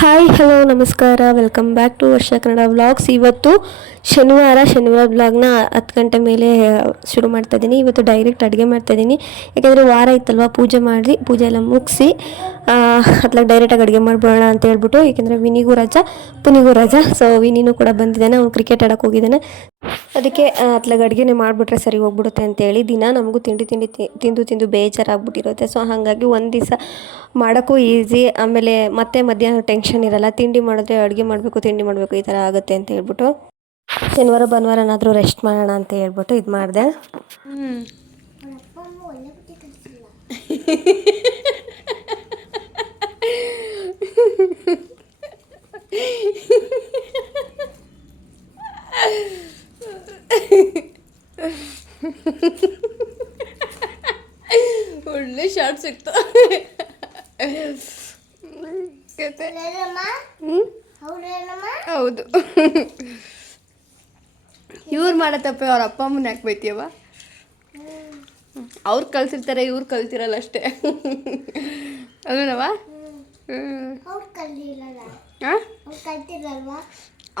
Hi hello ನಮಸ್ಕಾರ. Welcome back to Varsha Kannada vlogs ಇವತ್ತು ಶನಿವಾರ ಶನಿವಾರ ಬ್ಲಾಗ್ನ ಹತ್ತು ಗಂಟೆ ಮೇಲೆ ಶುರು ಮಾಡ್ತಾ ಇದ್ದೀನಿ ಇವತ್ತು ಡೈರೆಕ್ಟ್ ಅಡುಗೆ ಮಾಡ್ತಾ ಇದ್ದೀನಿ ಯಾಕೆಂದರೆ ವಾರ ಇತ್ತಲ್ವ, ಪೂಜೆ ಮಾಡಿ ಪೂಜೆ ಎಲ್ಲ ಮುಗಿಸಿ ಅತ್ಲಾಗ ಡೈರೆಕ್ಟಾಗಿ ಅಡುಗೆ ಮಾಡ್ಬೋಣ ಅಂತ ಹೇಳ್ಬಿಟ್ಟು ಏಕೆಂದರೆ ವಿನಿಗೂ ರಜಾ, ಪುನಿಗೂ ರಜಾ. ಸೊ ವಿನಿನೂ ಕೂಡ ಬಂದಿದ್ದಾನೆ, ಅವ್ನು ಕ್ರಿಕೆಟ್ ಆಡೋಕೆ ಹೋಗಿದ್ದಾನೆ. ಅದಕ್ಕೆ ಅತ್ಲಾಗ ಅಡುಗೆನೇ ಮಾಡಿಬಿಟ್ರೆ ಸರಿ ಹೋಗ್ಬಿಡುತ್ತೆ ಅಂತೇಳಿ ದಿನ ನಮಗೂ ತಿಂಡಿ ತಿಂಡಿ ತಿಂದು ತಿಂದು ಬೇಜಾರಾಗ್ಬಿಟ್ಟಿರುತ್ತೆ. ಸೊ ಹಾಗಾಗಿ ಒಂದು ದಿವಸ ಮಾಡೋಕ್ಕೂ ಈಸಿ ಆಮೇಲೆ ಮತ್ತೆ ಮಧ್ಯಾಹ್ನ ಟೆನ್ಷನ್ ಇರಲ್ಲ. ತಿಂಡಿ ಮಾಡಿದ್ರೆ ಅಡುಗೆ ಮಾಡಬೇಕು, ತಿಂಡಿ ಮಾಡಬೇಕು ಈ ಥರ ಆಗುತ್ತೆ ಅಂತ ಹೇಳ್ಬಿಟ್ಟು. ಶನಿವಾರ ಭಾನುವಾರನಾದರೂ ರೆಸ್ಟ್ ಮಾಡೋಣ ಅಂತ ಹೇಳ್ಬಿಟ್ಟು ಇದು ಮಾಡಿದೆ. ಒಳ್ಳೆ ಶಾರ್ಟ್ ಸಿಕ್ತು? ಹೌದು. ಇವ್ರು ಮಾಡೋ ತಪ್ಪೆ ಅವ್ರ ಅಪ್ಪ ಅಮ್ಮನ ಯಾಕೆ ಬೈತೀಯವ ಅವ್ರು ಕಲ್ಸಿರ್ತಾರೆ ಇವ್ರು ಕಲ್ತಿರಲ್ಲ ಅಷ್ಟೇ. ಅಲ್ವನವ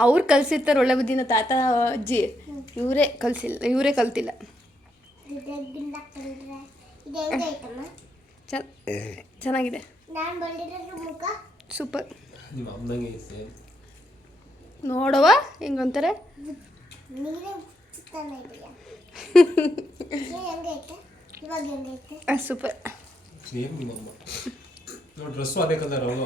ಅವ್ರು ಕಲ್ಸಿರ್ತಾರೆ ಒಳ್ಳೆ ಬುದ್ಧಿನ ತಾತ ಅಜ್ಜಿ. ಇವರೇ ಕಲ್ಸಿಲ್ಲ ಇವರೇ ಕಲ್ತಿಲ್ಲ. ಚೆನ್ನ ಚೆನ್ನಾಗಿದೆ. ನಾನ್ ಬಂದಿರೋದು ಮುಖ ಸೂಪರ್. ನೋಡವ ಹಿಂಗಂತಾರೆ? ಸೂಪರ್ ಸೇಮ್ ನಿಮ್ಮ. ನೋಡಿ ಡ್ರೆಸ್ಸು ಅದೇ ಕಲರ್ ಅವರು.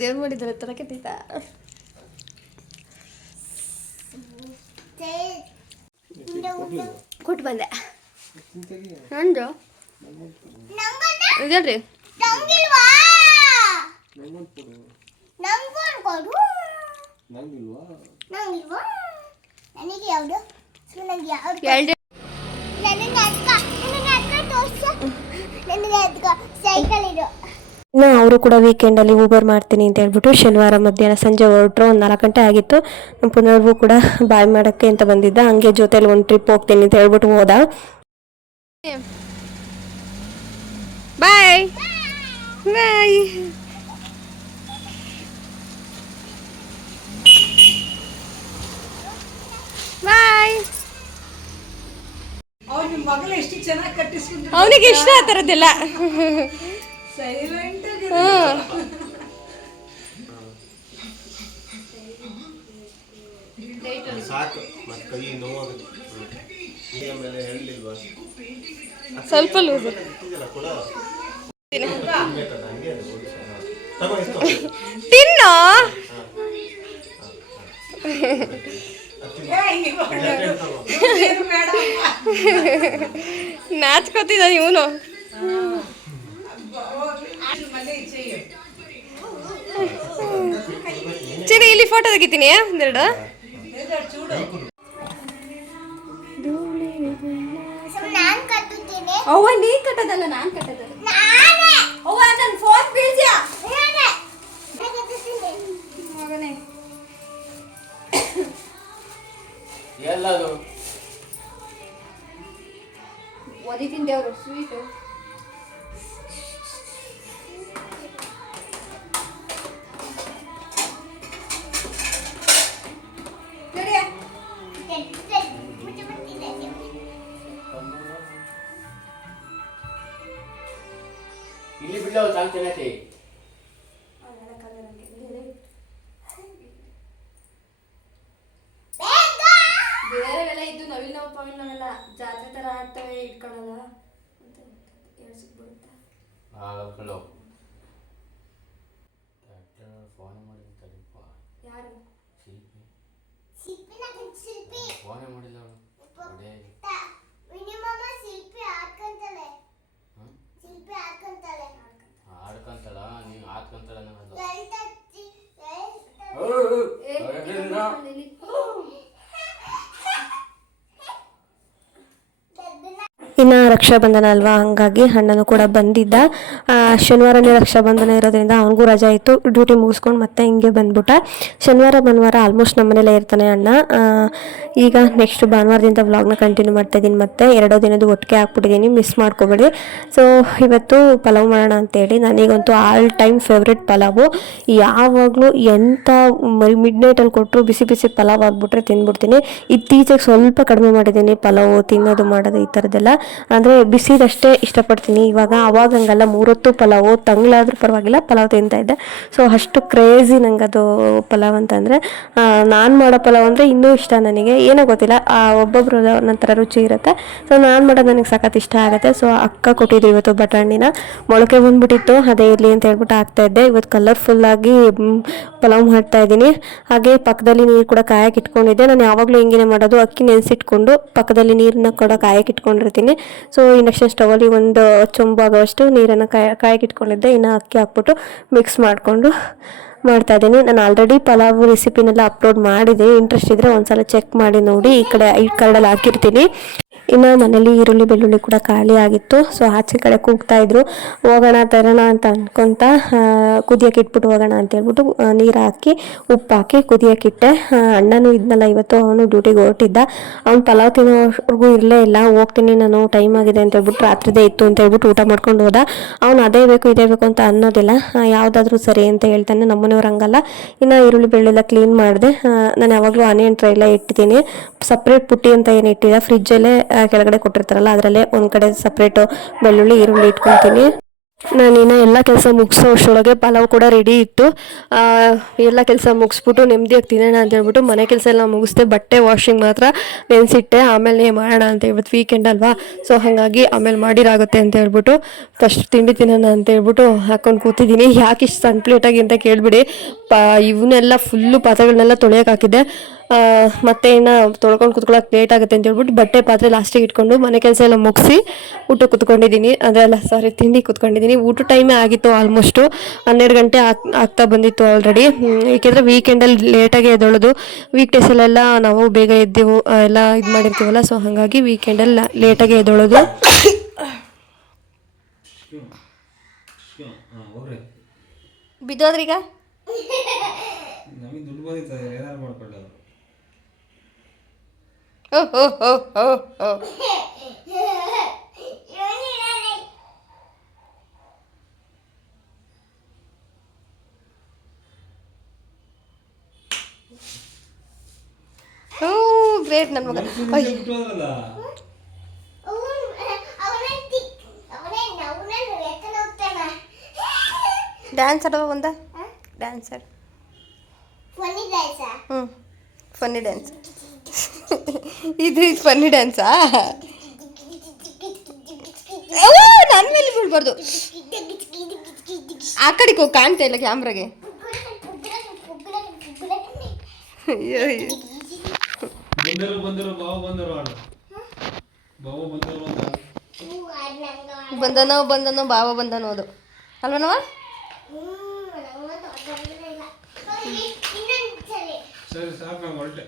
ದೇವ್ರು ಮಾಡಿದ್ರೆ ತರ ಕೆತ್ತೈತಾ ದೇವ್ರು ಕೆತ್ತೈತ ಕೊಟ್ಟು ಬಂದೆ. ನಂದು? ಹೇಳ್ರಿ ನಂಗಿಲ್ವಾ ನಂಗೂ ಕೊಡು ನಂಗಿಲ್ವಾ? ನಂಗಿಲ್ವಾ? ನನಗೆ ಯಾವುದು? ನನಗೆ ಯಾವುದು ಎರಡು. ನನಗೆ ಅಕ್ಕ ನನಗೆ ಅಕ್ಕ ತೋರ್ಸು. ನನಗೆ ಅದ್ಕ ಸೈಕಲ್ ಇಡು ಇನ್ನು ಅವರು ಕೂಡ ವೀಕೆಂಡಲ್ಲಿ ಊಬರ್ ಮಾಡ್ತೀನಿ ಅಂತ ಹೇಳ್ಬಿಟ್ಟು ಶನಿವಾರ ಮಧ್ಯಾಹ್ನ ಸಂಜೆ ಹೊರಟ್ರು ಒಂದು ನಾಲ್ಕು ಗಂಟೆ ಆಗಿತ್ತು. ನಮ್ಮ ಪುನರ್ವು ಕೂಡ ಬಾಯ್ ಮಾಡೋಕ್ಕೆ ಅಂತ ಬಂದಿದ್ದ. ಹಂಗೆ ಜೊತೆಲಿ ಒಂದು ಟ್ರಿಪ್ ಹೋಗ್ತೀನಿ ಅಂತ ಹೇಳ್ಬಿಟ್ಟು ಹೋದ. ಬಾಯ್ ಬಾಯ್ ಬಾಯ್ ಅವನಿಗೆ ಇಷ್ಟ ಆ ಥರದ್ದೆಲ್ಲ ಸ್ವಲ್ಪ ಲೂಸ್. ಇಷ್ಟು ತಿನ್ನು. ಜಾಕೆಟ್ ತಗೋ. ನಾಚ್ಕೋತಿದ್ದ ಇವನು. ಚಿರಿ ಇಲ್ಲಿ ಫೋಟೋ ತೆಗಿತೀನಿ ಒಂದೆರಡು. ಅವ್ವ ನೀ ಕಟ್ಟದಲ್ಲ ನಾನ್ ಕಟ್ಟದಲ್ಲ. ಎಲ್ಲದು ಒದಿತೀನಿ ದೇವ್ರು ಸ್ವೀಟ್ ಮುಚ್ಚು ಬಿಟ್ಟಿದೆ ಇಲ್ಲಿ ಬಿಡೋ ಚಾಲ್ತೇನತಿ ಬೇರೆವೆಲ್ಲ ಇದ್ದು ನವಿಲ್ ನಾವು ಪವಿಲ್ ನಾವೆಲ್ಲ ಜಾತ್ರೆ ತರ ಆಡ್ತವೆ ಇಟ್ಕೊಳಲ್ಲ ಅಂತ ಹೇಳ್ಸಿಕ್ ಬರುತ್ತಾ ಆಗಲ್ಕಳು ಫೋನ್ ಮಾಡಿದ್ದಪ್ಪ ಯಾರು ಶಿಲ್ಪಿ ಶಿಲ್ಪಿ ನನಗೆ ಶಿಲ್ಪಿ ಫೋನೇ ಮಾಡಿಲ್ಲ ಅವಳು ಒಡೆ ಮಿನಿಮಮ್ ಶಿಲ್ಪಿ? ಶಿಲ್ಪಿ ನೀವು ಅನ್ನೋದು ಇನ್ನು ರಕ್ಷಾಬಂಧನ ಅಲ್ವಾ? ಹಂಗಾಗಿ ಅಣ್ಣನೂ ಕೂಡ ಬಂದಿದ್ದ. ಆ, ಶನಿವಾರನೇ ರಕ್ಷಾಬಂಧನ ಇರೋದ್ರಿಂದ ಅವನಿಗೂ ರಜಾ ಆಯಿತು ಡ್ಯೂಟಿ ಮುಗಿಸ್ಕೊಂಡು ಮತ್ತೆ ಹಿಂಗೆ ಬಂದ್ಬಿಟ್ಟ. ಶನಿವಾರ, ಭಾನುವಾರ ಆಲ್ಮೋಸ್ಟ್ ನಮ್ಮನೇಲೇ ಇರ್ತಾನೆ ಅಣ್ಣ. ಈಗ ನೆಕ್ಸ್ಟ್ ಭಾನುವಾರದಿಂದ ವ್ಲಾಗ್ನ ಕಂಟಿನ್ಯೂ ಮಾಡ್ತಾ ಇದ್ದೀನಿ ಮತ್ತೆ ಎರಡೋ ದಿನದ ಒಟ್ಟಿಗೆ ಹಾಕ್ಬಿಟ್ಟಿದ್ದೀನಿ. ಮಿಸ್ ಮಾಡ್ಕೋಬೇಡಿ. ಸೊ ಇವತ್ತು ಪಲಾವ್ ಮಾಡೋಣ ಅಂತೇಳಿ ನನಗಂತೂ ಆಲ್ ಟೈಮ್ ಫೇವ್ರೆಟ್ ಪಲಾವು. ಯಾವಾಗಲೂ ಎಂಥ ಮಿಡ್ ನೈಟಲ್ಲಿ ಕೊಟ್ಟರು ಬಿಸಿ ಬಿಸಿ ಪಲಾವ್ ಆಗಿಬಿಟ್ರೆ ತಿಂದ್ಬಿಡ್ತೀನಿ ಇತ್ತೀಚೆಗೆ ಸ್ವಲ್ಪ ಕಡಿಮೆ ಮಾಡಿದ್ದೀನಿ ಪಲಾವು ತಿನ್ನೋದು ಮಾಡೋದು ಈ ಥರದ್ದೆಲ್ಲ. ಅಂದರೆ ಬಿಸಿದಷ್ಟೇ ಇಷ್ಟಪಡ್ತೀನಿ. ಇವಾಗ ಅವಾಗ ಹಂಗಲ್ಲ ಮೂರೊತ್ತು ಪಲಾವು ತಂಗ್ಳಾದ್ರೂ ಪರವಾಗಿಲ್ಲ, ಪಲಾವ್ ತಿಂತಾ ಇದ್ದೆ. ಸೊ ಅಷ್ಟು ಕ್ರೇಜಿ ನಂಗೆ ಅದು ಪಲಾವ್ ಅಂತಂದರೆ ನಾನು ಮಾಡೋ ಪಲಾವ್ ಅಂದರೆ ಇನ್ನೂ ಇಷ್ಟ ನನಗೆ. ಏನೋ ಗೊತ್ತಿಲ್ಲ ಒಬ್ಬೊಬ್ರು ನಂತರ ರುಚಿ ಇರುತ್ತೆ. ಸೊ ನಾನು ಮಾಡೋದು ನನಗೆ ಸಖತ್ ಇಷ್ಟ ಆಗುತ್ತೆ. ಸೊ ಅಕ್ಕ ಕೊಟ್ಟಿದ್ರು ಇವತ್ತು ಬಟಾಣಿನ. ಮೊಳಕೆ ಬಂದ್ಬಿಟ್ಟಿತ್ತು, ಅದೇ ಇರಲಿ ಅಂತ ಹೇಳ್ಬಿಟ್ಟು ಹಾಕ್ತಾ ಇದ್ದೆ. ಇವತ್ತು ಕಲರ್ಫುಲ್ಲಾಗಿ ಪಲಾವ್ ಮಾಡ್ತಾ ಇದ್ದೀನಿ. ಹಾಗೆ ಪಕ್ಕದಲ್ಲಿ ನೀರು ಕೂಡ ಕಾಯಕ್ಕೆ ಇಟ್ಕೊಂಡಿದ್ದೆ. ನಾನು ಯಾವಾಗಲೂ ಹಿಂಗೇನೆ ಮಾಡೋದು. ಅಕ್ಕಿ ನೆನೆಸಿಟ್ಕೊಂಡು ಪಕ್ಕದಲ್ಲಿ ನೀರನ್ನ ಕೂಡ ಕಾಯಕ್ಕೆ ಇಟ್ಕೊಂಡಿರ್ತೀನಿ. ಸೊ ಇಂಡಕ್ಷನ್ ಸ್ಟವಲ್ಲಿ ಒಂದು ಚೊಂಬಾಗುವಷ್ಟು ನೀರನ್ನು ಕಾಯ ಕಾಯಕ್ಕೆ ಇಟ್ಕೊಂಡಿದ್ದೆ ಇನ್ನು ಅಕ್ಕಿ ಹಾಕ್ಬಿಟ್ಟು ಮಿಕ್ಸ್ ಮಾಡಿಕೊಂಡು ಮಾಡ್ತಾ ಇದ್ದೀನಿ. ನಾನು ಆಲ್ರೆಡಿ ಪಲಾವ್ ರೆಸಿಪಿನೆಲ್ಲ ಅಪ್ಲೋಡ್ ಮಾಡಿದೆ. ಇಂಟ್ರೆಸ್ಟ್ ಇದ್ದರೆ ಒಂದು ಸಲ ಚೆಕ್ ಮಾಡಿ ನೋಡಿ. ಈ ಕಡೆ, ಈ ಕಾರ್ಡಲ್ಲಿ ಹಾಕಿರ್ತೀನಿ. ಇನ್ನು ಮನೇಲಿ ಈರುಳ್ಳಿ ಬೆಳ್ಳುಳ್ಳಿ ಕೂಡ ಖಾಲಿ ಆಗಿತ್ತು. ಸೊ ಆಚೆ ಕಡೆ ಕೂಗ್ತಾ ಇದ್ರು. ಹೋಗೋಣ ತರೋಣ ಅಂತ ಅನ್ಕೊಂತ ಕುದಿಯಕ್ಕೆ ಇಟ್ಬಿಟ್ಟು ಹೋಗೋಣ ಅಂತ ಹೇಳ್ಬಿಟ್ಟು ನೀರು ಹಾಕಿ ಉಪ್ಪು ಹಾಕಿ ಕುದಿಯಕ್ಕೆ ಇಟ್ಟೆ. ಆ, ಅಣ್ಣನೂ ಇದ್ನಲ್ಲ ಇವತ್ತು ಅವನು ಡ್ಯೂಟಿಗೆ ಹೊರಟಿದ್ದ. ಅವ್ನು ಪಲಾವ್ ತಿನ್ನೋವರೆಗೂ ಇರಲೇ ಇಲ್ಲ. ಹೋಗ್ತೀನಿ ನಾನು ಟೈಮ್ ಆಗಿದೆ ಅಂತ ಹೇಳ್ಬಿಟ್ಟು ರಾತ್ರಿದೇ ಇತ್ತು ಅಂತ ಹೇಳ್ಬಿಟ್ಟು ಊಟ ಮಾಡ್ಕೊಂಡು ಹೋದ. ಅವನು ಅದೇ ಬೇಕು ಇದೇ ಬೇಕು ಅಂತ ಅನ್ನೋದಿಲ್ಲ. ಯಾವುದಾದ್ರೂ ಸರಿ ಅಂತ ಹೇಳ್ತಾನೆ ನಮ್ಮನೆಯವ್ರು ಹಂಗಲ್ಲ. ಇನ್ನು ಈರುಳ್ಳಿ ಬೆಳ್ಳೆಲ್ಲ ಕ್ಲೀನ್ ಮಾಡಿದೆ. ನಾನು ಯಾವಾಗಲೂ ಆನಿಯನ್ ಟ್ರೈ ಎಲ್ಲ ಇಟ್ಟಿದ್ದೀನಿ. ಸಪ್ರೇಟ್ ಪುಟ್ಟಿ ಅಂತ ಏನು ಇಟ್ಟಿಲ್ಲ. ಫ್ರಿಜ್ಜಲ್ಲೇ ಕೆಳಗಡೆ ಕೊಟ್ಟಿರ್ತಾರಲ್ಲ, ಅದರಲ್ಲೇ ಒಂದು ಕಡೆ ಸಪ್ರೇಟು ಬೆಳ್ಳುಳ್ಳಿ, ಈರುಳ್ಳಿ ಇಟ್ಕೊತೀನಿ. ನಾನಿನ್ನ ಎಲ್ಲ ಕೆಲಸ ಮುಗಿಸೋ ಅಷ್ಟರೊಳಗೆ ಪಲಾವ್ ಕೂಡ ರೆಡಿ ಇತ್ತು. ಎಲ್ಲ ಕೆಲಸ ಮುಗಿಸ್ಬಿಟ್ಟು ನೆಮ್ಮದಿಯಾಗಿ ತಿನ್ನೋಣ ಅಂತ ಹೇಳ್ಬಿಟ್ಟು ಮನೆ ಕೆಲಸ ಎಲ್ಲ ಮುಗಿಸ್ದೆ, ಬಟ್ಟೆ ವಾಷಿಂಗ್ ಮಾತ್ರ ನೆನೆಸಿಟ್ಟೆ. ಆಮೇಲೆ ಮಾಡೋಣ ಅಂತ ಹೇಳ್ಬಿಟ್ಟು ವೀಕೆಂಡ್ ಅಲ್ವಾ? ಸೊ ಹಾಗಾಗಿ ಆಮೇಲೆ ಮಾಡಿರಾಗುತ್ತೆ ಅಂತ ಹೇಳ್ಬಿಟ್ಟು ಫಸ್ಟ್ ತಿಂಡಿ ತಿನ್ನೋಣ ಅಂತ ಹೇಳ್ಬಿಟ್ಟು ಹಾಕೊಂಡು ಕೂತಿದ್ದೀನಿ ಯಾಕೆ ಇಷ್ಟು ಸಣ್ಣ ಪ್ಲೇಟಾಗಿ ಅಂತ ಕೇಳಿಬಿಡಿ. ಪ, ಇವನ್ನೆಲ್ಲ ಫುಲ್ಲು ಪಾತ್ರೆಗಳನ್ನೆಲ್ಲ ತೊಳೆಯೋಕೆ ಹಾಕಿದ್ದೆ. ಮತ್ತೆ ಇನ್ನು ತೊಳ್ಕೊಂಡು ಕುತ್ಕೊಳ್ಳೋಕೆ ಲೇಟ್ ಆಗುತ್ತೆ ಅಂತ ಹೇಳ್ಬಿಟ್ಟು ಬಟ್ಟೆ ಪಾತ್ರೆ ಲಾಸ್ಟಿಗೆ ಇಟ್ಕೊಂಡು ಮನೆ ಕೆಲಸ ಎಲ್ಲ ಮುಗಿಸಿ ಊಟ ಕುತ್ಕೊಂಡಿದ್ದೀನಿ. ಅದೆಲ್ಲ ಸಾರಿ ತಿಂಡಿ ಕುತ್ಕೊಂಡಿದ್ದೀನಿ. ಊಟ ಟೈಮೇ ಆಗಿತ್ತು ಆಲ್ಮೋಸ್ಟು ಹನ್ನೆರಡು ಗಂಟೆ ಆಗ್ ಆಗ್ತಾ ಬಂದಿತ್ತು ಆಲ್ರೆಡಿ ಏಕೆಂದರೆ ವೀಕೆಂಡಲ್ಲಿ ಲೇಟಾಗಿ ಎದ್ದೊಳೋದು. ವೀಕ್ ಡೇಸಲ್ಲೆಲ್ಲ ನಾವು ಬೇಗ ಎದ್ದೆವು ಎಲ್ಲ ಇದು ಮಾಡಿರ್ತೀವಲ್ಲ ಸೊ ಹಾಗಾಗಿ ವೀಕೆಂಡಲ್ಲಿ ಲೇಟಾಗಿ ಎದ್ದೊಳೋದು. ಬಿದ್ದೋದ್ರೀಗ? ನಮಗೆ ದುಡ್ಡು ಬಂದಿತ್ತು ಏನಾರು ಮಾಡ್ಕೊಳ್ಳಿ ಗ್ರೇಟ್ ನನ್ನ ಮಗ. ಡ್ಯಾನ್ಸ್ ಆಡೋ ಒಂದ? ಡ್ಯಾನ್ಸ್ ಆಡು ಹ್ಞೂ ಫನ್ನಿ ಡ್ಯಾನ್ಸ್ ಇದು ಫನ್ನಿ ಡ್ಯಾನ್ಸಾ ನನ್ನ ಮೇಲೆ ಬೀಳ್ಬಾರ್ದು. ಆ ಕಡೆಗೆ ಹೋಗಿ ಕಾಣ್ತಾ ಇಲ್ಲ ಕ್ಯಾಮ್ರಾಗೆ. ಬಂದನೋ ಬಂದನೋ ಬಾವ ಬಂದನೋ ಅದು. ಅಲ್ವನವ? ಸರಿ ಸಾಕು ಹೊರಟೆ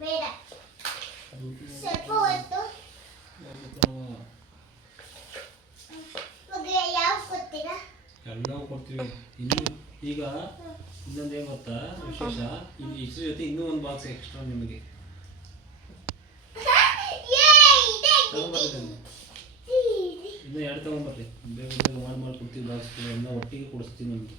ಬೇಡ ಸ್ವಲ್ಪ ಹೊತ್ತು ಮಗ ಯಾವ ಕೊಡ್ತೀರಾ ಎಲ್ಲವೂ ಕೊಡ್ತೀವಿ ಇನ್ನು ಈಗ ಇನ್ನೊಂದು ಏನು ಗೊತ್ತಾ ವಿಶೇಷ ಇಲ್ಲಿ ಇದ್ರ ಜೊತೆ ಇನ್ನೂ ಒಂದು ಬಾಕ್ಸ್ ಎಕ್ಸ್ಟ್ರಾ ನಿಮಗೆ ತಗೊಂಬರ್ತೀನಿ ಇನ್ನೂ ಎರಡು ತಗೊಂಬರ್ರಿ ಬೇಗ ಬೇಗ ಮಾಡಿ ಮಾಡಿ ಕೊಡ್ತೀವಿ ಬಾಕ್ಸ್ ಎಲ್ಲ ಒಟ್ಟಿಗೆ ಕೊಡಿಸ್ತೀವಿ ನಿಮಗೆ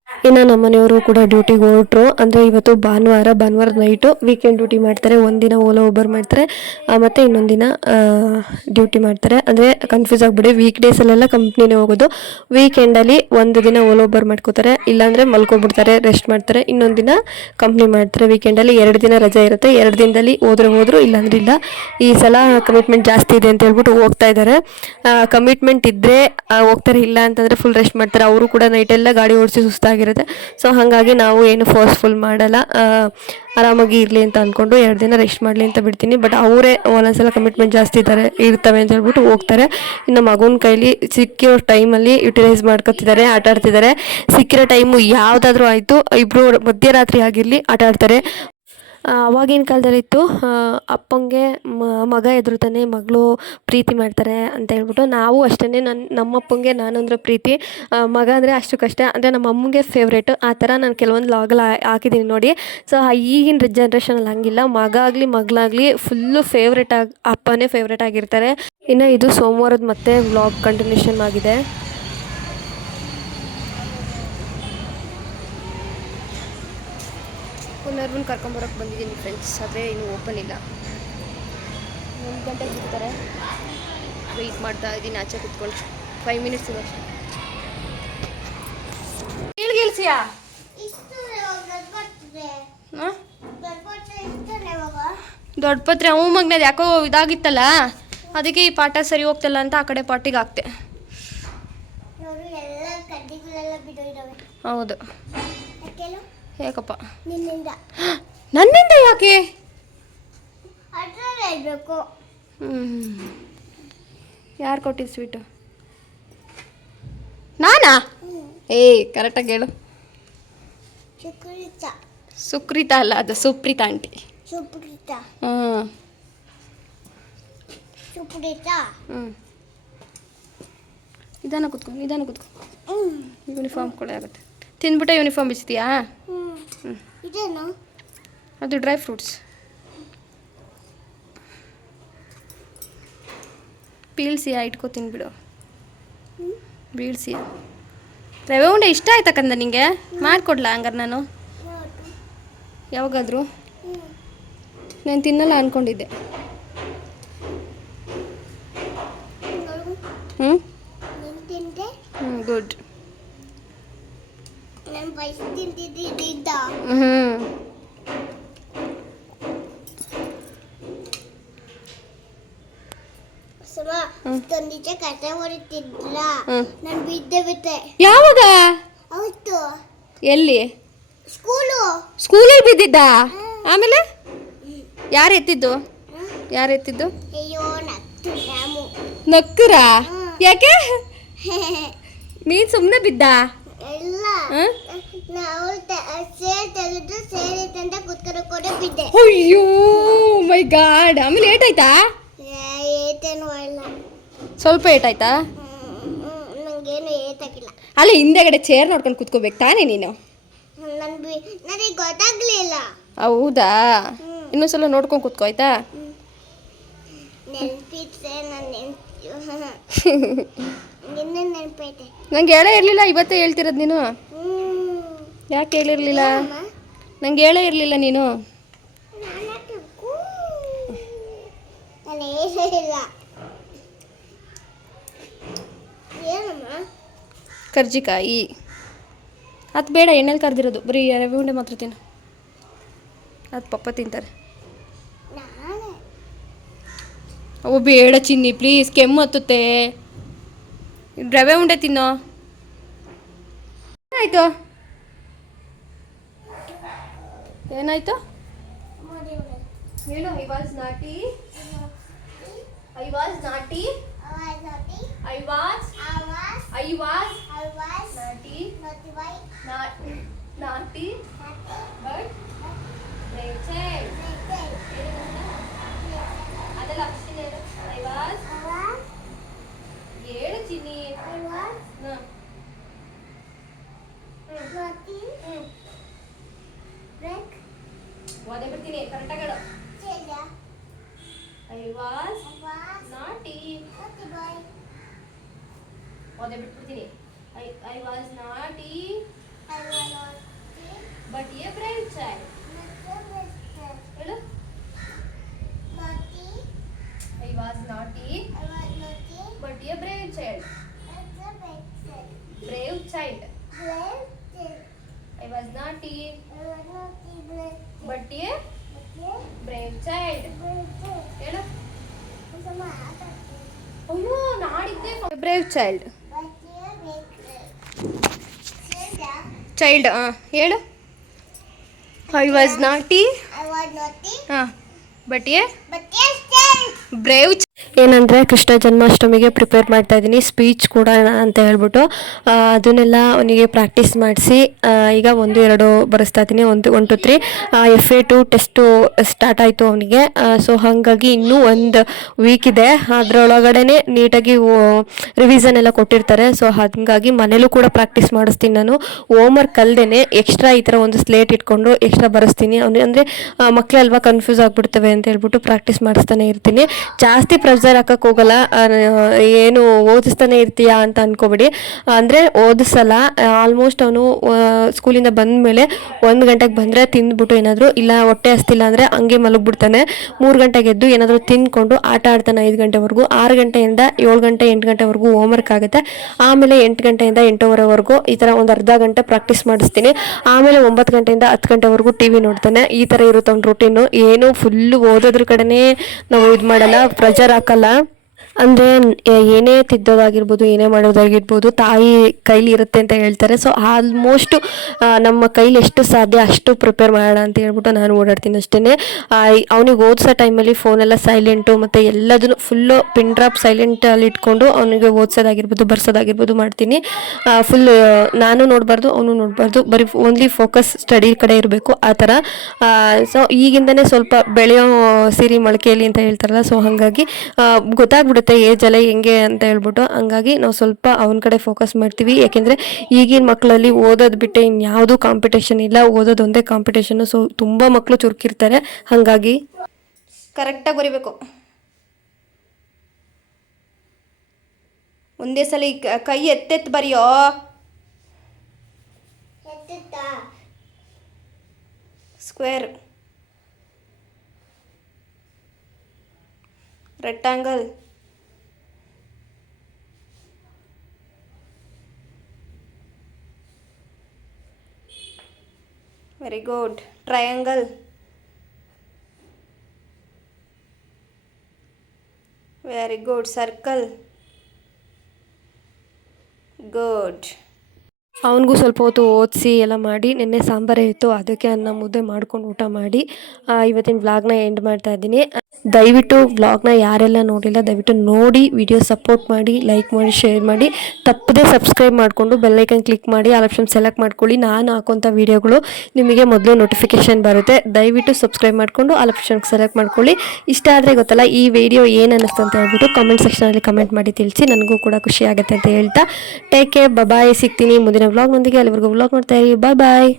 ಇನ್ನು ನಮ್ಮ ಮನೆಯವರು ಕೂಡ ಡ್ಯೂಟಿಗೆ ಹೊರಟ್ರು. ಅಂದರೆ ಇವತ್ತು ಭಾನುವಾರ ಭಾನುವಾರ ನೈಟು ವೀಕೆಂಡ್ ಡ್ಯೂಟಿ ಮಾಡ್ತಾರೆ. ಒಂದಿನ ಓಲೋ ಓಬರ್ ಮಾಡ್ತಾರೆ. ಮತ್ತು ಇನ್ನೊಂದು ದಿನ ಡ್ಯೂಟಿ ಮಾಡ್ತಾರೆ. ಅಂದರೆ ಕನ್ಫ್ಯೂಸ್ ಆಗಿಬಿಡಿ ವೀಕ್ ಡೇಸಲ್ಲೆಲ್ಲ ಕಂಪ್ನಿನೇ ಹೋಗೋದು. ವೀಕೆಂಡಲ್ಲಿ ಒಂದು ದಿನ ಓಲೋ ಒಬ್ಬರು ಮಾಡ್ಕೋತಾರೆ. ಇಲ್ಲಾಂದರೆ ಮಲ್ಕೊಬಿಡ್ತಾರೆ ರೆಸ್ಟ್ ಮಾಡ್ತಾರೆ. ಇನ್ನೊಂದು ದಿನ ಕಂಪ್ನಿ ಮಾಡ್ತಾರೆ ವೀಕೆಂಡಲ್ಲಿ ಎರಡು ದಿನ ರಜೆ ಇರುತ್ತೆ. ಎರಡು ದಿನದಲ್ಲಿ ಹೋದ್ರೆ ಹೋದ್ರು, ಇಲ್ಲಾಂದ್ರೆ ಇಲ್ಲ. ಈ ಸಲ ಕಮಿಟ್ಮೆಂಟ್ ಜಾಸ್ತಿ ಇದೆ ಅಂತ ಹೇಳ್ಬಿಟ್ಟು ಹೋಗ್ತಾ ಇದ್ದಾರೆ. ಕಮಿಟ್ಮೆಂಟ್ ಇದ್ದರೆ ಹೋಗ್ತಾರೆ, ಇಲ್ಲ ಅಂತಂದರೆ ಫುಲ್ ರೆಸ್ಟ್ ಮಾಡ್ತಾರೆ. ಅವರು ಕೂಡ ನೈಟೆಲ್ಲ ಗಾಡಿ ಓಡಿಸಿ ಸುಸ್ತಾಗಿ ಆಗಿರುತ್ತೆ. ಸೊ ಹಾಗಾಗಿ ನಾವು ಏನು ಫೋರ್ಸ್ಫುಲ್ ಮಾಡಲ್ಲ. ಆರಾಮಾಗಿ ಇರಲಿ ಅಂತ ಅಂದ್ಕೊಂಡು ಎರಡು ದಿನ ರೆಸ್ಟ್ ಮಾಡಲಿ ಅಂತ ಬಿಡ್ತೀನಿ. ಬಟ್ ಅವರೇ ಒಂದೊಂದ್ಸಲ ಕಮಿಟ್ಮೆಂಟ್ ಜಾಸ್ತಿ ಇದ್ದಾರೆ, ಇರ್ತವೆ ಅಂತ ಹೇಳ್ಬಿಟ್ಟು ಹೋಗ್ತಾರೆ. ಇನ್ನು ಮಗುನ ಕೈಲಿ ಸಿಕ್ಕಿರೋ ಟೈಮಲ್ಲಿ ಯುಟಿಲೈಸ್ ಮಾಡ್ಕೊತಿದ್ದಾರೆ ಆಟ ಆಡ್ತಿದ್ದಾರೆ ಸಿಕ್ಕಿರೋ ಟೈಮು ಯಾವುದಾದ್ರೂ ಆಯಿತು ಇಬ್ಬರು ಮಧ್ಯರಾತ್ರಿ ಆಗಿರಲಿ ಆಟ ಆಡ್ತಾರೆ ಆ, ಅವಾಗಿನ ಕಾಲದಲ್ಲಿತ್ತು ಅಪ್ಪಂಗೆ ಮಗ ಎದುರುತಾನೆ ಮಗಳು ಪ್ರೀತಿ ಮಾಡ್ತಾರೆ ಅಂತ ಹೇಳ್ಬಿಟ್ಟು ನಾವು ಅಷ್ಟೇ ನನ್ನ ನಮ್ಮಪ್ಪಂಗೆ ನಾನಂದ್ರೆ ಪ್ರೀತಿ. ಆ, ಮಗ ಅಂದರೆ ಅಷ್ಟು ಕಷ್ಟ ಅಂದರೆ ನಮ್ಮ ಅಮ್ಮಂಗೆ ಫೇವ್ರೇಟು ಆ ಥರ ನಾನು ಕೆಲವೊಂದು ಲಾಗಲ್ಲಿ ಹಾಕಿದ್ದೀನಿ ನೋಡಿ. ಸೊ ಈಗಿನ ಜನ್ರೇಷನಲ್ಲಿ ಹಂಗಿಲ್ಲ. ಮಗ ಆಗಲಿ ಮಗಳಾಗಲಿ ಫುಲ್ಲು ಫೇವ್ರೇಟ್ ಆಗಿ ಅಪ್ಪನೇ ಫೇವ್ರೇಟ್ ಆಗಿರ್ತಾರೆ. ಇನ್ನು ಇದು ಸೋಮವಾರದ ಮತ್ತೆ ವ್ಲಾಗ್ ಕಂಟಿನ್ಯೂಷನ್ ಆಗಿದೆ. ಪುನರ್ವನ್ ಕರ್ಕೊಂಬರೋಕೆ ಬಂದಿದ್ದೀನಿ ಫ್ರೆಂಡ್ಸ್ ಆದರೆ ಇನ್ನೂ ಓಪನ್ ಇಲ್ಲ. ಒಂದು ಗಂಟೆಗೆ ಬಿಡ್ತಾರೆ. ವೆಯ್ಟ್ ಮಾಡ್ತಾ ಇದ್ದೀನಿ ಆಚೆ ಕುತ್ಕೊಂಡು. ಫೈವ್ ಮಿನಿಟ್ಸ್ ಇದೆ ಇಳ್ಗಿಲ್ಸಿಯಾ ದೊಡ್ಡ ಪತ್ರೆ ಅವು ಮಗ್ನದು ಯಾಕೋ ಇದಾಗಿತ್ತಲ್ಲ? ಅದಕ್ಕೆ ಈ ಪಾಠ ಸರಿ ಹೋಗ್ತಲ್ಲ ಅಂತ ಆ ಕಡೆ ಪಾಟಿಗೆ ಹಾಕ್ತೆ ಹೌದು. ಯಾಕಪ್ಪ? ನಿನ್ನಿಂದ. ನನ್ನಿಂದ ಯಾಕೆ? ಅದ್ರಲ್ಲಿ ಇರಬೇಕು. ಹ್ಞೂ ಯಾರು ಕೊಟ್ಟಿದ್ದು ಸ್ವೀಟು? ನಾನಾ? ಏ ಕರೆಕ್ಟಾಗಿ ಹೇಳು. ಸುಪ್ರೀತ ಸುಕ್ರಿತಾ ಅಲ್ಲ ಅದು ಸುಪ್ರೀತಾ ಆಂಟಿ. ಸುಪ್ರೀತ. ಹ್ಞೂ ಸುಪ್ರೀತ? ಹ್ಞೂ ನಿಧಾನ ಕುತ್ಕೊ ನಿಧಾನ ಕುತ್ಕೊ. ಯೂನಿಫಾರ್ಮ್ ಕೂಡ ಆಗುತ್ತೆ. ತಿಂದ್ಬಿಟ್ಟೆ ಯೂನಿಫಾರ್ಮ್ ಬಿಚ್ತೀಯಾ ಅದು ಡ್ರೈ ಫ್ರೂಟ್ಸ್ ಬೀಳ್ಸಿಯಾ? ಇಟ್ಕೋ ತಿನ್ಬಿಡು. ಬೀಳ್ಸಿಯಾ? ರವೆ ಉಂಡೆ ಇಷ್ಟ ಆಯ್ತಾ ಕಂದ ನಿಂಗೆ? ಮಾಡಿಕೊಡ್ಲಾ ಹಂಗಾರೆ ನಾನು? ಯಾವಾಗಾದರೂ? ನಾನು ತಿನ್ನಲ್ಲ ಅಂದ್ಕೊಂಡಿದ್ದೆ ಹ್ಞೂ ಗುಡ್ ಹ್ಞೂ ಯಾವಾಗ? ಎಲ್ಲಿ? ಸ್ಕೂಲು. ಸ್ಕೂಲಲ್ಲಿ ಬಿದ್ದಿದ್ದ? ಆಮೇಲೆ? ಯಾರು ಎತ್ತಿದ್ದು? ಯಾರು ಎತ್ತಿದ್ದು? ನಕ್ಕರ? ಯಾಕೆ? ನೀನು ಸುಮ್ಮನೆ ಬಿದ್ದ? ಅಯ್ಯೋ ಮೈ ಗಾಡ್ ಆಮೇಲೆ ಏಟಾಯ್ತಾ? ಏ, ಏತೇನು ಇಲ್ಲ. ಸ್ವಲ್ಪ ಏಟ್ ಆಯ್ತಾ ಅಲ್ಲ ಅಲ್ಲಿ ಹಿಂದೆಗಡೆ ಚೇರ್ ನೋಡ್ಕೊಂಡು ಕುತ್ಕೋಬೇಕು ತಾನೇ ನೀನು? ನನಗೆ ಗೊತ್ತಾಗ್ಲಿಲ್ಲ. ಹೌದಾ? ಇನ್ನೊಂದ್ಸಲ ನೋಡ್ಕೊಂಡು ಕುತ್ಕೋ ಆಯ್ತಾ? ನೆನ್ಪಿದ್ರೆ ನಾನು ನೆನ್ಪು ನಿನ್ನ ನೆನ್ಪೈತೆ. ನಂಗೆ ಹೇಳೇ ಇರಲಿಲ್ಲ ಇವತ್ತೇ ಹೇಳ್ತಿರೋದು ನೀನು. ಯಾಕೆ ಹೇಳಿರಲಿಲ್ಲ? ನಂಗೆ ಹೇಳೇ ಇರಲಿಲ್ಲ ನೀನು. ಕರ್ಜಿಕಾಯಿ. ಅದು ಬೇಡ ಎಣ್ಣೆಲಿ ಕರ್ದಿರೋದು. ಬರೀ ರವೆ ಉಂಡೆ ಮಾತ್ರ ತಿನ್ನು. ಅದು ಪಪ್ಪ ತಿಂತಾರೆ ನಾನೇ ಅವು ಬೇಡ ಚಿನ್ನಿ ಪ್ಲೀಸ್ ಕೆಮ್ಮು ಹತ್ತುತ್ತೆ. ರವೆ ಉಂಡೆ ತಿನ್ನೋ. ಏನಾಯ್ತು? ಏನಾಯ್ತು? ಏನು I was naughty I was naughty I was I was naughty naughty but ಅದೆಲ್ಲ ಅಷ್ಟೇ ಐ ವಾಸ್ ಹೇಳು ಚಿನ್ನಿ. ನೋಡಿ ಹ್ಮ್. ಬ್ರೇಕ್. ಓದೇ ಬಿಡ್ತೀನಿ ಕರೆಕ್ಟಾಗಿ ಹೇಳು. ಚೆಲ್ಲ ಐ ವಾಸ್ ನಾಟಿ. ಓದೇ ಬಿಟ್ಬಿಡ್ತೀನಿ ಐ ಐ ವಾಸ್ ನಾಟಿ ಆವಾಜ್ ನೋಡಿ ಬಟ್ ಎ ಬ್ರೈವ್ ಚೈಲ್ಡ್ ಹೇಳು ನೋಡಿ ಐ ವಾಸ್ ನಾಟಿ ಆವಾಜ್ ನೋಡಿ but a brave child brave child I was ಬಟ್ಟಿ? ಬ್ರೇವ್ ಚೈಲ್ಡ್ ಹೇಳು. ಅಯ್ಯೋ ನಾಡಿದ್ದೆ ಬ್ರೇವ್ ಚೈಲ್ಡ್ ಚೈಲ್ಡ್ ಹಾಂ ಹೇಳು. ಐ ವಾಸ್ ನಾಟಿ I ಹಾಂ ಬಟ್ yes. ಬ್ರೇವ್ ಏನಂದರೆ ಕೃಷ್ಣ ಜನ್ಮಾಷ್ಟಮಿಗೆ ಪ್ರಿಪೇರ್ ಮಾಡ್ತಾ ಇದ್ದೀನಿ. ಸ್ಪೀಚ್ ಕೂಡ ಅಂತ ಹೇಳ್ಬಿಟ್ಟು ಅದನ್ನೆಲ್ಲ ಅವನಿಗೆ ಪ್ರಾಕ್ಟೀಸ್ ಮಾಡಿಸಿ ಈಗ ಒಂದು, ಎರಡು ಬರೆಸ್ತಾ ಇದ್ದೀನಿ. ಒಂದು one two three F A two test start ಆಯಿತು ಅವನಿಗೆ. ಸೊ ಹಾಗಾಗಿ ಇನ್ನೂ ಒಂದು ವೀಕ್ ಇದೆ. ಅದರೊಳಗಡೆ ನೀಟಾಗಿ ರಿವಿಸನ್ ಎಲ್ಲ ಕೊಟ್ಟಿರ್ತಾರೆ. ಸೊ ಹಾಗಾಗಿ ಮನೇಲೂ ಕೂಡ ಪ್ರಾಕ್ಟೀಸ್ ಮಾಡಿಸ್ತೀನಿ ನಾನು. ಹೋಮ್ವರ್ಕ್ ಅಲ್ಲದೆ ಎಕ್ಸ್ಟ್ರಾ ಈ ಥರ ಒಂದು ಸ್ಲೇಟ್ ಇಟ್ಕೊಂಡು ಎಕ್ಸ್ಟ್ರಾ ಬರೆಸ್ತೀನಿ. ಅವ್ನು ಅಂದರೆ ಮಕ್ಕಳಲ್ವಾ ಕನ್ಫ್ಯೂಸ್ ಆಗಿಬಿಡ್ತವೆ ಅಂತ ಹೇಳ್ಬಿಟ್ಟು ಪ್ರಾಕ್ಟೀಸ್ ಮಾಡಿಸ್ತಾನೆ ಇರ್ತೀನಿ. ಜಾಸ್ತಿ ಪ್ರೆಷರ್ ಹಾಕಕ್ಕೆ ಹೋಗಲ್ಲ. ಏನು ಓದಿಸ್ತಾನೆ ಇರ್ತೀಯಾ ಅಂತ ಅನ್ಕೋಬೇಡಿ. ಅಂದರೆ ಓದಿಸಲ್ಲ. ಆಲ್ಮೋಸ್ಟ್ ಅವನು ಸ್ಕೂಲಿಂದ ಬಂದ ಮೇಲೆ ಒಂದು ಗಂಟೆಗೆ ಬಂದರೆ ತಿಂದ್ಬಿಟ್ಟು ಏನಾದರೂ, ಇಲ್ಲ ಹೊಟ್ಟೆ ಹಸ್ತಿಲ್ಲ ಅಂದರೆ ಹಂಗೆ ಮಲಗ್ಬಿಡ್ತಾನೆ. ಮೂರು ಗಂಟೆಗೆ ಎದ್ದು ಏನಾದರೂ ತಿಂದ್ಕೊಂಡು ಆಟ ಆಡ್ತಾನೆ ಐದು ಗಂಟೆವರೆಗೂ. ಆರು ಗಂಟೆಯಿಂದ ಏಳು ಗಂಟೆ, ಎಂಟು ಗಂಟೆವರೆಗೂ ಹೋಮ್ವರ್ಕ್ ಆಗುತ್ತೆ. ಆಮೇಲೆ ಎಂಟು ಗಂಟೆಯಿಂದ ಎಂಟೂವರೆವರೆಗೂ ಈ ಥರ ಒಂದು ಅರ್ಧ ಗಂಟೆ ಪ್ರಾಕ್ಟೀಸ್ ಮಾಡಿಸ್ತೀನಿ. ಆಮೇಲೆ ಒಂಬತ್ತು ಗಂಟೆಯಿಂದ ಹತ್ತು ಗಂಟೆವರೆಗೂ ಟಿ ವಿ ನೋಡ್ತಾನೆ. ಈ ಥರ ಇರುತ್ತೆ ಅವ್ನ ರೂಟೀನು ಏನು ಫುಲ್ಲು ಓದೋದ್ರ ಕಡೆನೇ ನಾವು ಇದು ಮಾಡಲ್ಲ. ಪ್ರೆಷರ್ ಹಾಕಲ್ಲ ಅಂದರೆ ಏನೇ ತಿದ್ದೋದಾಗಿರ್ಬೋದು ಏನೇ ಮಾಡೋದಾಗಿರ್ಬೋದು ತಾಯಿ ಕೈಲಿ ಇರುತ್ತೆ ಅಂತ ಹೇಳ್ತಾರೆ. ಸೊ ಆಲ್ಮೋಸ್ಟು ನಮ್ಮ ಕೈಲಿ ಎಷ್ಟು ಸಾಧ್ಯ ಅಷ್ಟು ಪ್ರಿಪೇರ್ ಮಾಡೋಣ ಅಂತ ಹೇಳ್ಬಿಟ್ಟು ನಾನು ಓಡಾಡ್ತೀನಿ ಅಷ್ಟೇ ಅವನಿಗೆ ಓದಿಸೋ ಟೈಮಲ್ಲಿ ಫೋನೆಲ್ಲ ಸೈಲೆಂಟು ಮತ್ತು ಎಲ್ಲದನ್ನು ಫುಲ್ಲು ಪಿನ್ ಡ್ರಾಪ್ ಸೈಲೆಂಟಲ್ಲಿ ಇಟ್ಕೊಂಡು ಅವನಿಗೆ ಓದಿಸೋದಾಗಿರ್ಬೋದು ಬರ್ಸೋದಾಗಿರ್ಬೋದು ಮಾಡ್ತೀನಿ. ಫುಲ್ ನಾನು ನೋಡಬಾರ್ದು ಅವನು ನೋಡಬಾರ್ದು. ಬರೀ ಓನ್ಲಿ ಫೋಕಸ್ ಸ್ಟಡಿ ಕಡೆ ಇರಬೇಕು ಆ ಥರ. ಸೊ ಈಗಿಂದನೇ ಸ್ವಲ್ಪ ಬೆಳೆಯೋ ಸಿರಿ ಮೊಳಕೆಯಲ್ಲಿ ಅಂತ ಹೇಳ್ತಾರಲ್ಲ ಸೊ ಹಾಗಾಗಿ ಆ, ಗೊತ್ತಾಗ್ಬಿಡುತ್ತೆ ಏಜ್ ಎಲ್ಲ ಹೆಂಗೆ ಅಂತ ಹೇಳ್ಬಿಟ್ಟು ಹಂಗಾಗಿ ನಾವು ಸ್ವಲ್ಪ ಅವನ ಕಡೆ ಫೋಕಸ್ ಮಾಡ್ತೀವಿ. ಯಾಕೆಂದರೆ ಈಗಿನ ಮಕ್ಕಳಲ್ಲಿ ಓದೋದು ಬಿಟ್ಟೆ ಇನ್ಯಾವುದೂ ಕಾಂಪಿಟೇಷನ್ ಇಲ್ಲ. ಓದೋದು ಒಂದೇ ಕಾಂಪಿಟೇಷನು ಸೊ ತುಂಬ ಮಕ್ಕಳು ಚುರುಕಿರ್ತಾರೆ. ಹಾಗಾಗಿ ಕರೆಕ್ಟಾಗಿ ಬರಿಬೇಕು. ಒಂದೇ ಸಲ ಕ- ಎತ್ತೆತ್ತು ಬರೆಯೋ? Square rectangle very good triangle very good circle good ಅವನಿಗೂ ಸ್ವಲ್ಪ ಹೊತ್ತು ಓದಿಸಿ ಎಲ್ಲ ಮಾಡಿ ನಿನ್ನೆ ಸಾಂಬಾರೇ ಇತ್ತು, ಅದಕ್ಕೆ ಅನ್ನ ಮುದ್ದೆ ಮಾಡ್ಕೊಂಡು ಊಟ ಮಾಡಿ ಇವತ್ತಿನ ವ್ಲಾಗ್ನ ಎಂಡ್ ಮಾಡ್ತಾ ಇದ್ದೀನಿ. ದಯವಿಟ್ಟು ವ್ಲಾಗ್ನ ಯಾರೆಲ್ಲ ನೋಡಿಲ್ಲ, ದಯವಿಟ್ಟು ನೋಡಿ, ವಿಡಿಯೋ ಸಪೋರ್ಟ್ ಮಾಡಿ, ಲೈಕ್ ಮಾಡಿ, ಶೇರ್ ಮಾಡಿ, ತಪ್ಪದೇ ಸಬ್ಸ್ಕ್ರೈಬ್ ಮಾಡಿಕೊಂಡು ಬೆಲ್ಲೈಕನ್ ಕ್ಲಿಕ್ ಮಾಡಿ, ಆಲ್ ಆಪ್ಷನ್ ಸೆಲೆಕ್ಟ್ ಮಾಡ್ಕೊಳ್ಳಿ, ನಾನು ಹಾಕೋಂಥ ವೀಡಿಯೋಗಳು ನಿಮಗೆ ಮೊದಲು ನೋಟಿಫಿಕೇಶನ್ ಬರುತ್ತೆ. ದಯವಿಟ್ಟು ಸಬ್ಸ್ಕ್ರೈಬ್ ಮಾಡಿಕೊಂಡು ಆಲ್ ಆಪ್ಷನ್ಗೆ ಸೆಲೆಕ್ಟ್ ಮಾಡ್ಕೊಳ್ಳಿ. ಇಷ್ಟ ಆದರೆ ಗೊತ್ತಲ್ಲ, ಈ ವಿಡಿಯೋ ಏನು ಅನ್ನಿಸ್ತು ಅಂತ ಹೇಳ್ಬಿಟ್ಟು ಕಮೆಂಟ್ ಸೆಕ್ಷನಲ್ಲಿ ಕಮೆಂಟ್ ಮಾಡಿ ತಿಳಿಸಿ, ನನಗೂ ಕೂಡ ಖುಷಿ ಆಗುತ್ತೆ ಅಂತ ಹೇಳ್ತಾ. ಟೇಕ್ ಕೇರ್ ಬಾಯ್ ಸಿಗ್ತೀನಿ ಮುಂದಿನ ವ್ಲಾಗ್ನೊಂದಿಗೆ ಅಲ್ಲಿವರೆಗೂ ವ್ಲಾಗ್ ಮಾಡ್ತಾ ಇರಿ. ಬಾಯ್ ಬಾಯ್